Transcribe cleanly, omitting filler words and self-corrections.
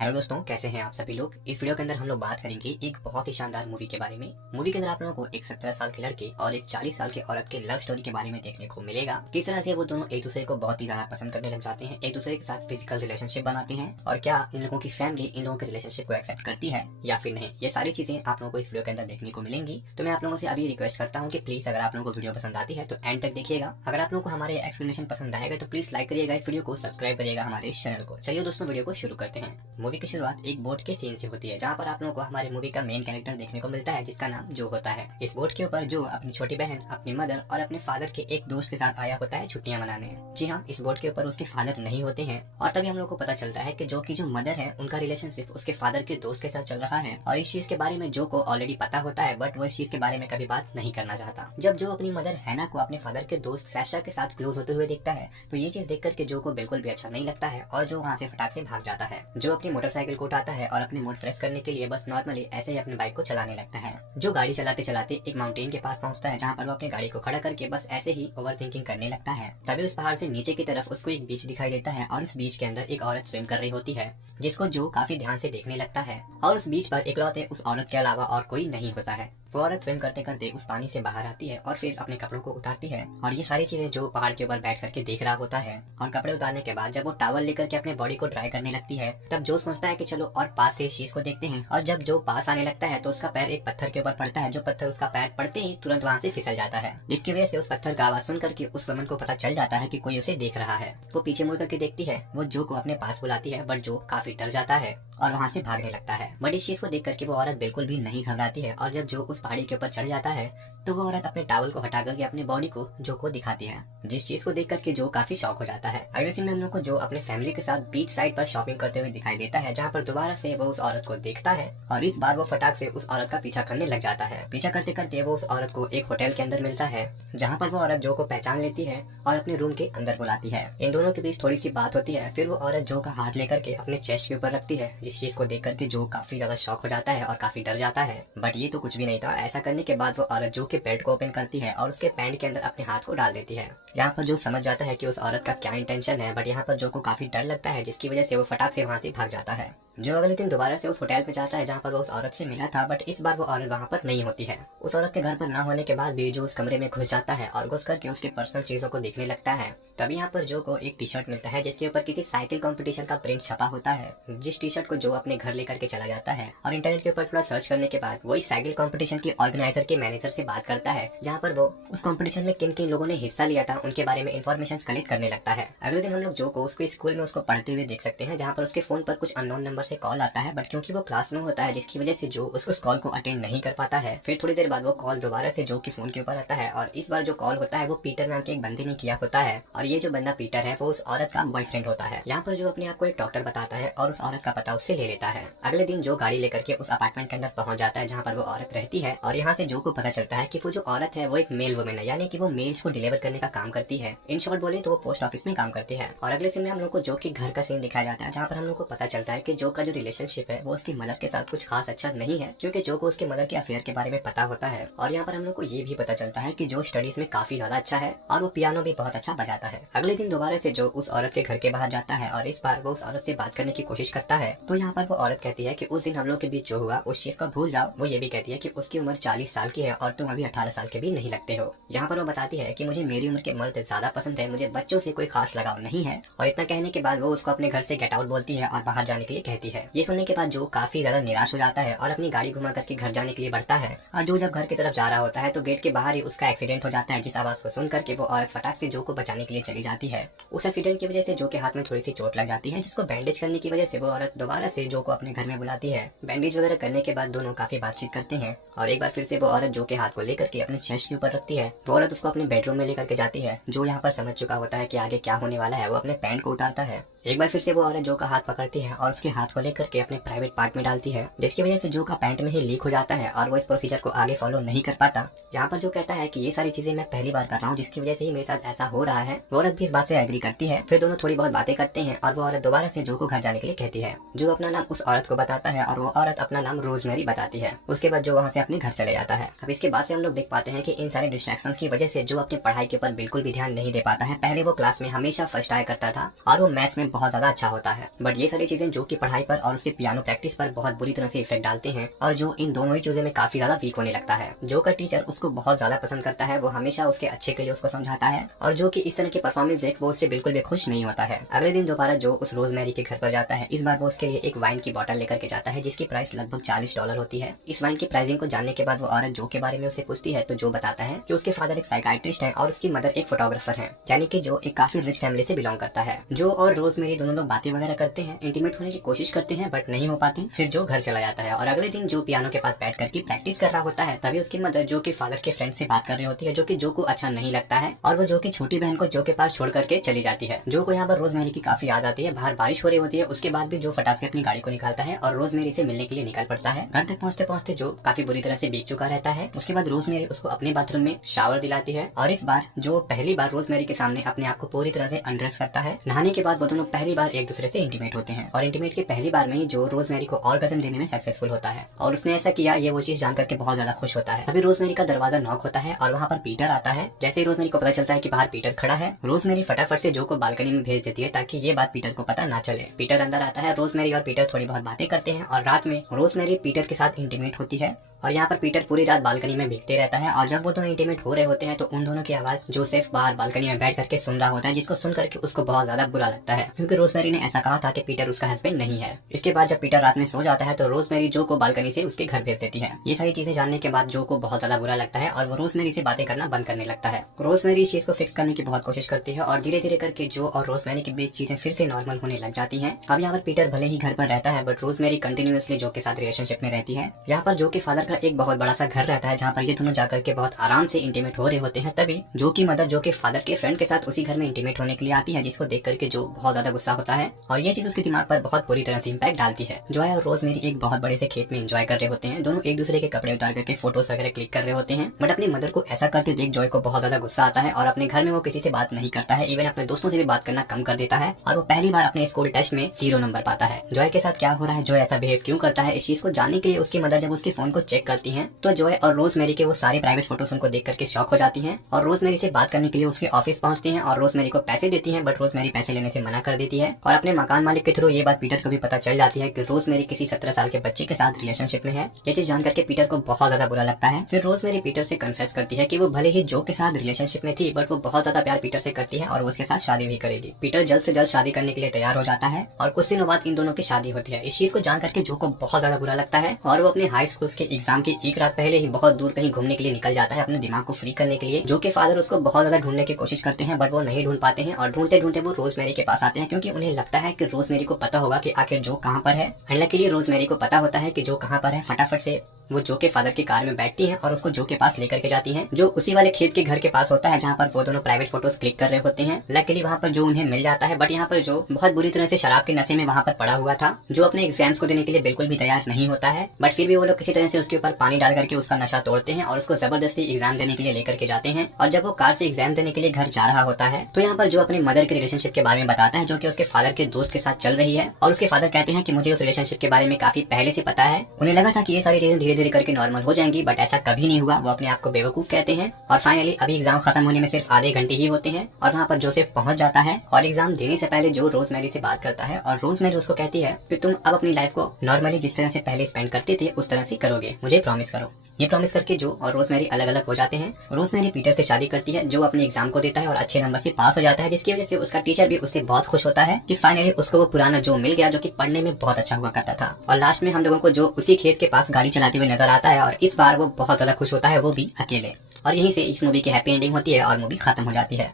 Hello दोस्तों, कैसे हैं आप सभी लोग। इस वीडियो के अंदर हम लोग बात करेंगे एक बहुत ही शानदार मूवी के बारे में। मूवी के अंदर आप लोगों को एक 17 साल के लड़के और एक 40 साल की औरत के लव स्टोरी के बारे में देखने को मिलेगा। किस तरह से वो दोनों एक दूसरे को बहुत ही ज्यादा पसंद करने लग जाते हैं, एक दूसरे के साथ फिजिकल रिलेशनशिप बनाते हैं, और क्या इन लोगों की फैमिली इन लोगों के रिलेशनशिप को एक्सेप्ट करती है या फिर नहीं। ये सारी चीजें आप लोगों को इस वीडियो के अंदर देखने को मिलेंगी। तो मैं आप लोगों से अभी रिक्वेस्ट करता हूँ कि प्लीज अगर आप लोगों को वीडियो पसंद आती है तो एंड तक देखिएगा। अगर आप लोगों को हमारे एक्सप्लेनेशन पसंद आएगा तो प्लीज लाइक करिएगा इस वीडियो को, सब्सक्राइब करिएगा हमारे चैनल को। चलिए दोस्तों, वीडियो को शुरू करते हैं। मूवी की शुरुआत एक बोट के सीन से होती है, जहाँ पर आप लोगों को हमारे मूवी का मेन कैरेक्टर देखने को मिलता है जिसका नाम जो होता है। इस बोट के ऊपर जो अपनी छोटी बहन, अपनी मदर और अपने फादर के एक दोस्त के साथ आया होता है छुट्टियां मनाने। जी हाँ, इस बोट के ऊपर उसके फादर नहीं होते हैं और तभी हम लोग को पता चलता है कि जो मदर है उनका रिलेशनशिप उसके फादर के दोस्त के साथ चल रहा है। और इस चीज के बारे में जो को ऑलरेडी पता होता है, बट वो इस चीज के बारे में कभी बात नहीं करना चाहता। जब जो अपनी मदर हैना को अपने फादर के दोस्त सैशा के साथ क्लोज होते हुए देखता है तो ये चीज देख करके जो को बिल्कुल भी अच्छा नहीं लगता है और जो वहाँ से फटाक से भाग जाता है। जो अपनी मोटरसाइकिल को उठाता है और अपने मूड फ्रेश करने के लिए बस नॉर्मली ऐसे ही अपने बाइक को चलाने लगता है। जो गाड़ी चलाते चलाते एक माउंटेन के पास पहुंचता है, जहाँ पर वो अपनी गाड़ी को खड़ा करके बस ऐसे ही ओवर थिंकिंग करने लगता है। तभी उस पहाड़ से नीचे की तरफ उसको एक बीच दिखाई देता है और उस बीच के अंदर एक औरत स्विम कर रही होती है, जिसको जो काफी ध्यान से देखने लगता है। और उस बीच पर इकलौते उस औरत के अलावा और कोई नहीं होता है। वो औरत स्विम करते करते उस पानी से बाहर आती है और फिर अपने कपड़ों को उतारती है, और ये सारी चीजें जो पहाड़ के ऊपर बैठ करके देख रहा होता है। और कपड़े उतारने के बाद जब वो टॉवल लेकर के अपने बॉडी को ड्राई करने लगती है, तब जो सोचता है कि चलो और पास से इस चीज को देखते हैं। और जब जो पास आने लगता है तो उसका पैर एक पत्थर के ऊपर पड़ता है, जो पत्थर उसका पैर पड़ते ही तुरंत वहाँ से फिसल जाता है, जिसकी वजह से उस पत्थर का आवाज सुन करके उस वमन को पता चल जाता है कि कोई उसे देख रहा है। वो पीछे मुड़ करके देखती है, वो जो को अपने पास बुलाती है, बट जो काफी डर जाता है और वहाँ से भागने लगता है। बट इस चीज को देख करके वो औरत बिल्कुल भी नहीं घबराती है, और जब जो उस पहाड़ी के ऊपर चढ़ जाता है तो वो औरत अपने टॉवल को हटा करके अपनी बॉडी को जो को दिखाती है, जिस चीज को देख करके जो काफी शॉक हो जाता है। अगले सीन में हम लोग को जो अपने फैमिली के साथ बीच साइड पर शॉपिंग करते हुए दिखाई देता है, जहाँ पर दोबारा से वो उस औरत को देखता है और इस बार वो फटाक से उस औरत का पीछा करने लग जाता है। पीछा करते करते वो उस औरत को एक होटल के अंदर मिलता है, जहाँ पर वो औरत जो को पहचान लेती है और अपने रूम के अंदर बुलाती है। इन दोनों के बीच थोड़ी सी बात होती है, फिर वो औरत जो का हाथ लेकर के अपने चेस्ट के ऊपर रखती है, जिस चीज को देख करके जो काफी ज्यादा शॉक हो जाता है और काफी डर जाता है। बट ये तो कुछ भी नहीं था। ऐसा करने के बाद वो औरत जो के पेट को ओपन करती है और उसके पैंट के अंदर अपने हाथ को डाल देती है। यहाँ पर जो समझ जाता है कि उस औरत का क्या इंटेंशन है, बट यहाँ पर जो को काफी डर लगता है, जिसकी वजह से वो फटाक से वहाँ से भाग जाता है। जो अगले दिन दोबारा से उस होटल पे जाता है जहाँ पर वो उस औरत से मिला था, बट इस बार वो औरत वहाँ पर नहीं होती है। उस औरत के घर पर ना होने के बाद भी जो उस कमरे में घुस जाता है और घुस करके उसके पर्सनल चीजों को देखने लगता है। तभी यहाँ पर जो को एक टी शर्ट मिलता है जिसके ऊपर किसी साइकिल कंपटीशन का प्रिंट छपा होता है, जिस टी शर्ट को जो अपने घर लेकर के चला जाता है। और इंटरनेट के ऊपर थोड़ा सर्च करने के बाद वो इस साइकिल कंपटीशन के ऑर्गेनाइजर के मैनेजर से बात करता है, जहाँ पर वो उस कंपटीशन में किन किन लोगों ने हिस्सा लिया था उनके बारे में इन्फॉर्मेशन कलेक्ट करने लगता है। अगले दिन हम लोग जो को उसके स्कूल में उसको पढ़ते हुए देख सकते हैं, जहाँ पर उसके फोन पर कुछ अननोन नंबर से कॉल आता है, बट क्योंकि वो क्लास में होता है, जिसकी वजह से जो उस कॉल को अटेंड नहीं कर पाता है। फिर थोड़ी देर बाद वो कॉल दोबारा से जो के फोन के ऊपर आता है, और इस बार जो कॉल होता है वो पीटर नाम के एक बंदे ने किया होता है, और ये जो बंदा पीटर है वो उस औरत का बॉयफ्रेंड होता है। यहाँ पर जो अपने आप को एक डॉक्टर बताता है और उस औरत का पता उससे ले लेता है। अगले दिन जो गाड़ी लेकर के उस अपार्टमेंट के अंदर पहुंच जाता है जहाँ पर वो औरत रहती है, और यहाँ से जो को पता चलता है कि वो जो औरत है वो एक मेल वुमेन है, यानी कि वो मेल्स को डिलीवर करने का काम करती है। इन शॉर्ट बोले तो वो पोस्ट ऑफिस में काम करती है। और अगले सीन में हम लोग को जो के घर का सीन दिखाया जाता है, जहाँ पर हम लोग को पता चलता है कि जो का जो रिलेशनशिप है वो उसकी मदर के साथ कुछ खास अच्छा नहीं है, क्योंकि जो को उसके मदर के अफेयर के बारे में पता होता है। और यहाँ पर हम लोग को ये भी पता चलता है कि जो स्टडीज में काफी ज्यादा अच्छा है और वो पियानो भी बहुत अच्छा बजाता है। अगले दिन दोबारा से जो उस औरत के घर के बाहर जाता है और इस बार वो उस औरत से बात करने की कोशिश करता है, तो यहाँ पर वो औरत कहती है कि उस दिन हम लोग के बीच जो हुआ उस चीज को भूल जाओ। वो ये भी कहती है कि उसकी उम्र 40 साल की है और तुम अभी 18 साल के भी नहीं लगते हो। यहाँ पर वो बताती है कि मुझे मेरी उम्र के मर्द ज्यादा पसंद है, मुझे बच्चों से कोई खास लगाव नहीं है। और इतना कहने के बाद वो उसको अपने घर से गेट आउट बोलती है और बाहर जाने के लिए कहती है। ये सुनने के बाद जो काफी ज्यादा निराश हो जाता है और अपनी गाड़ी घुमा करके घर जाने के लिए बढ़ता है। और जो जब घर की तरफ जा रहा होता है तो गेट के बाहर ही उसका एक्सीडेंट हो जाता है, जिस आवाज को सुन करके वो औरत फटाक से जो को बचाने के लिए चली जाती है। उस एक्सीडेंट की वजह से जो के हाथ में थोड़ी सी चोट लग जाती है, जिसको बैंडेज करने की वजह से वो औरत दोबारा से जो को अपने घर में बुलाती है। बैंडेज वगैरह करने के बाद दोनों काफी बातचीत करते हैं, और एक बार फिर से वो औरत जो के हाथ को लेकर के अपने चेस्ट के ऊपर रखती है। वो औरत उसको अपने बेडरूम में लेकर के जाती है। जो यहाँ पर समझ चुका होता है कि आगे क्या होने वाला है, वो अपने पैंट को उतारता है। एक बार फिर से वो औरत जो का हाथ पकड़ती है और उसके हाथ को लेकर के अपने प्राइवेट पार्ट में डालती है, जिसकी वजह से जो का पैंट में ही लीक हो जाता है और वो इस प्रोसीजर को आगे फॉलो नहीं कर पाता। यहाँ पर जो कहता है कि ये सारी चीजें मैं पहली बार कर रहा हूँ, जिसकी वजह से ही मेरे साथ ऐसा हो रहा है। वो औरत भी इस बात से एग्री करती है। फिर दोनों थोड़ी बहुत बातें करते हैं और वो औरत दोबारा से जो को घर जाने के लिए कहती है। जो अपना नाम उस औरत को बताता है और वो औरत अपना नाम रोजमेरी बताती है। उसके बाद जो वहाँ से अपने घर चले जाता है। अब इसके बाद से हम लोग देख पाते हैं कि इन सारे डिस्ट्रैक्शंस की वजह से जो अपनी पढ़ाई के ऊपर बिल्कुल भी ध्यान नहीं दे पाता है। पहले वो क्लास में हमेशा फर्स्ट आया करता था और वो मैथ्स में बहुत ज्यादा अच्छा होता है। बट ये सारी चीजें जो कि पढ़ाई पर और उसके पियानो प्रैक्टिस पर बहुत बुरी तरह से इफेक्ट डालते हैं और जो इन दोनों ही चीजों में काफी ज्यादा वीक होने लगता है। जो का टीचर उसको बहुत ज्यादा पसंद करता है, वो हमेशा उसके अच्छे के लिए उसको समझाता है, और जो कि इस तरह की परफॉर्मेंस देख वो उससे बिल्कुल भी खुश नहीं होता है। अगले दिन दोबारा जो उस रोजमेरी के घर पर जाता है, इस बार वो उसके लिए एक वाइन की बोतल लेकर के जाता है जिसकी प्राइस लगभग $40 होती है। इस वाइन की प्राइसिंग को जानने के बाद वो औरत जो के बारे में उसे पूछती है, तो जो बताता है कि उसके फादर एक साइकाइट्रिस्ट है और उसकी मदर एक फोटोग्राफर है, यानी कि जो एक काफी रिच फैमिली से बिलोंग करता है। जो और रोजमेरी दोनों लोग बातें वगैरह करते हैं, इंटीमेट होने की कोशिश करते हैं बट नहीं हो पाती। फिर जो घर चला जाता है और अगले दिन जो पियानो के पास बैठ करके प्रैक्टिस कर रहा होता है, तभी उसकी मदर जो कि फादर के फ्रेंड से बात कर रही होती है, जो को अच्छा नहीं लगता है और वो जो की छोटी बहन को जो के पास छोड़ करके चली जाती है। जो को यहाँ पर रोजमेरी की काफी याद आती है। बाहर बारिश हो रही होती है, उसके बाद भी जो फटाक से अपनी गाड़ी को निकालता है और रोजमेरी से मिलने के लिए निकल पड़ता है। घर तक पहुँचते पहुँचते जो काफी बुरी तरह से भीग चुका रहता है। उसके बाद रोजमेरी उसको अपने बाथरूम में शावर दिलाती है और इस बार जो पहली बार रोजमेरी के सामने अपने आप को पूरी तरह से अनड्रेस करता है। नहाने के बाद वो दोनों पहली बार एक दूसरे से इंटीमेट होते हैं और इंटीमेट के पहली बार में ही जो रोजमेरी को ऑर्गेज़म देने में सक्सेसफुल होता है और उसने ऐसा किया, ये वो चीज जानकर के बहुत ज्यादा खुश होता है। अभी रोजमेरी का दरवाजा नॉक होता है और वहाँ पर पीटर आता है। जैसे ही रोजमेरी को पता चलता है कि बाहर पीटर खड़ा है, रोजमेरी फटाफट से जो को बालकनी में भेज देती है ताकि ये बात पीटर को पता ना चले। पीटर अंदर आता है, रोजमेरी और पीटर थोड़ी बहुत बातें करते हैं और रात में रोजमेरी पीटर के साथ इंटीमेट होती है और यहाँ पर पीटर पूरी रात बालकनी में भीगते रहता है। और जब वो दोनों इंटीमेट हो रहे होते हैं तो उन दोनों की आवाज जोसेफ बाहर बालकनी में बैठ करके सुन रहा होता है, जिसको सुन करके उसको बहुत ज्यादा बुरा लगता है क्योंकि रोजमेरी ने ऐसा कहा था कि पीटर उसका हस्बैंड नहीं है। इसके बाद जब पीटर रात में सो जाता है तो रोजमेरी जो को बालकनी से उसके घर भेज देती है। ये सारी चीजें जानने के बाद जो को बहुत ज्यादा बुरा लगता है और वो रोजमेरी से बातें करना बंद करने लगता है। रोजमेरी इस चीज को फिक्स करने की बहुत कोशिश करती है और धीरे धीरे करके जो और रोजमेरी के बीच चीजें फिर से नॉर्मल होने लग जाती है। अब यहाँ पर पीटर भले ही घर पर रहता है बट रोजमेरी कंटिन्यूअसली जो के साथ रिलेशनशिप में रहती है। यहाँ पर जो के फादर का एक बहुत बड़ा घर रहता है जहाँ पर ये दोनों जाकर के बहुत आराम से इंटीमेट हो रहे होते हैं। तभी जो की मदर जो के फादर के फ्रेंड के साथ उसी घर में इंटीमेट होने के लिए आती है, जिसको देख करके जो बहुत ज्यादा गुस्सा होता है और ये चीज उसके दिमाग पर बहुत बुरी तरह से इम्पैक्ट डालती है। जॉय और रोजमेरी एक बहुत बड़े से खेत में एंजॉय कर रहे होते हैं। दोनों एक दूसरे के कपड़े उतार करके फोटोज वगैरह क्लिक कर रहे होते हैं बट अपनी मदर को ऐसा करते देख जॉय को बहुत ज्यादा गुस्सा आता है और अपने घर में वो किसी से बात नहीं करता है, इवन अपने दोस्तों से भी बात करना कम कर देता है और वो पहली बार अपने स्कूल टेस्ट में 0 नंबर पाता है। जॉय के साथ क्या हो रहा है, जॉय ऐसा बिहेव क्यों करता है, इस चीज को जानने के लिए उसकी मदर जब उसके फोन को चेक करती है तो जॉय और रोजमेरी के वो सारे प्राइवेट फोटोज उनको देख करके शॉक हो जाती हैं और रोजमेरी से बात करने के लिए उसके ऑफिस पहुंचती हैं और रोजमेरी को पैसे देती हैं बट रोजमेरी पैसे लेने से मना कर देती है। और अपने मकान मालिक के थ्रू ये बात पीटर को भी पता चल जाती है कि रोजमेरी किसी 17 साल के बच्चे के साथ रिलेशनशिप में है। ये चीज जान करके पीटर को बहुत ज्यादा बुरा लगता है। फिर रोजमेरी पीटर से कन्फेस करती है कि वो भले ही जो के साथ रिलेशनशिप में थी बट वो बहुत ज्यादा प्यार पीटर से करती है और वो उसके साथ शादी भी करेगी। पीटर जल्द से जल्द शादी करने के लिए तैयार हो जाता है और कुछ दिनों बाद इन दोनों की शादी होती है। इस चीज को जान करके जो को बहुत ज्यादा बुरा लगता है और वो अपने हाई स्कूल के एग्जाम की एक रात पहले ही बहुत दूर कहीं घूमने के लिए निकल जाता है अपने दिमाग को फ्री करने के लिए। जो के फादर उसको बहुत ज्यादा ढूंढने की कोशिश करते हैं बट वो नहीं ढूंढ पाते हैं और ढूंढते ढूंढते वो रोजमेरी के पास आते हैं क्योंकि उन्हें लगता है कि रोजमेरी को पता होगा कि आखिर जो कहाँ पर है। हालांकि रोजमेरी को पता होता है कि जो कहाँ पर है। फटाफट से वो जो के फादर की कार में बैठती हैं और उसको जो के पास लेकर के जाती हैं, जो उसी वाले खेत के घर के पास होता है जहाँ पर वो दोनों प्राइवेट फोटोज क्लिक कर रहे होते हैं। लकीली वहाँ पर जो उन्हें मिल जाता है बट यहाँ पर जो बहुत बुरी तरह से शराब के नशे में वहाँ पर पड़ा हुआ था, जो अपने एग्जाम्स को देने के लिए बिल्कुल भी तैयार नहीं होता है बट फिर भी वो लोग किसी तरह से उसके ऊपर पानी डाल करके उसका नशा तोड़ते हैं और उसको जबरदस्ती एग्जाम देने के लिए लेकर के जाते हैं। और जब वो कार से एग्जाम देने के लिए घर जा रहा होता है तो यहाँ पर जो अपने मदर के रिलेशनशिप के बारे में बताता है जो कि उसके फादर के दोस्त के साथ चल रही है और उसके फादर कहते हैं कि मुझे उस रिलेशनशिप के बारे में काफी पहले से पता है। उन्हें लगा था कि ये सारी चीजें धीरे धीरे करके नॉर्मल हो जाएंगी बट ऐसा कभी नहीं हुआ। वो अपने आप को बेवकूफ कहते हैं और फाइनली अभी एग्जाम खत्म होने में सिर्फ आधे घंटे ही होते हैं और वहाँ पर जोसेफ पहुंच जाता है और एग्जाम देने से पहले जो रोजमेरी से बात करता है और रोजमेरी उसको कहती है कि तुम अब अपनी लाइफ को नॉर्मली जिस तरह से पहले स्पेंड करते थे उस तरह से करोगे, मुझे प्रॉमिस करो। ये प्रॉमिस करके जो और रोजमेरी अलग अलग हो जाते हैं। रोजमेरी पीटर से शादी करती है, जो अपने एग्जाम को देता है और अच्छे नंबर से पास हो जाता है, जिसकी वजह से उसका टीचर भी उससे बहुत खुश होता है कि फाइनली उसको वो पुराना जो मिल गया जो कि पढ़ने में बहुत अच्छा हुआ करता था। और लास्ट में हम लोगों को जो उसी खेत के पास गाड़ी चलाते हुए नजर आता है और इस बार वो बहुत ज्यादा खुश होता है, वो भी अकेले। और यहीं से इस मूवी की हैप्पी एंडिंग होती है और मूवी खत्म हो जाती है।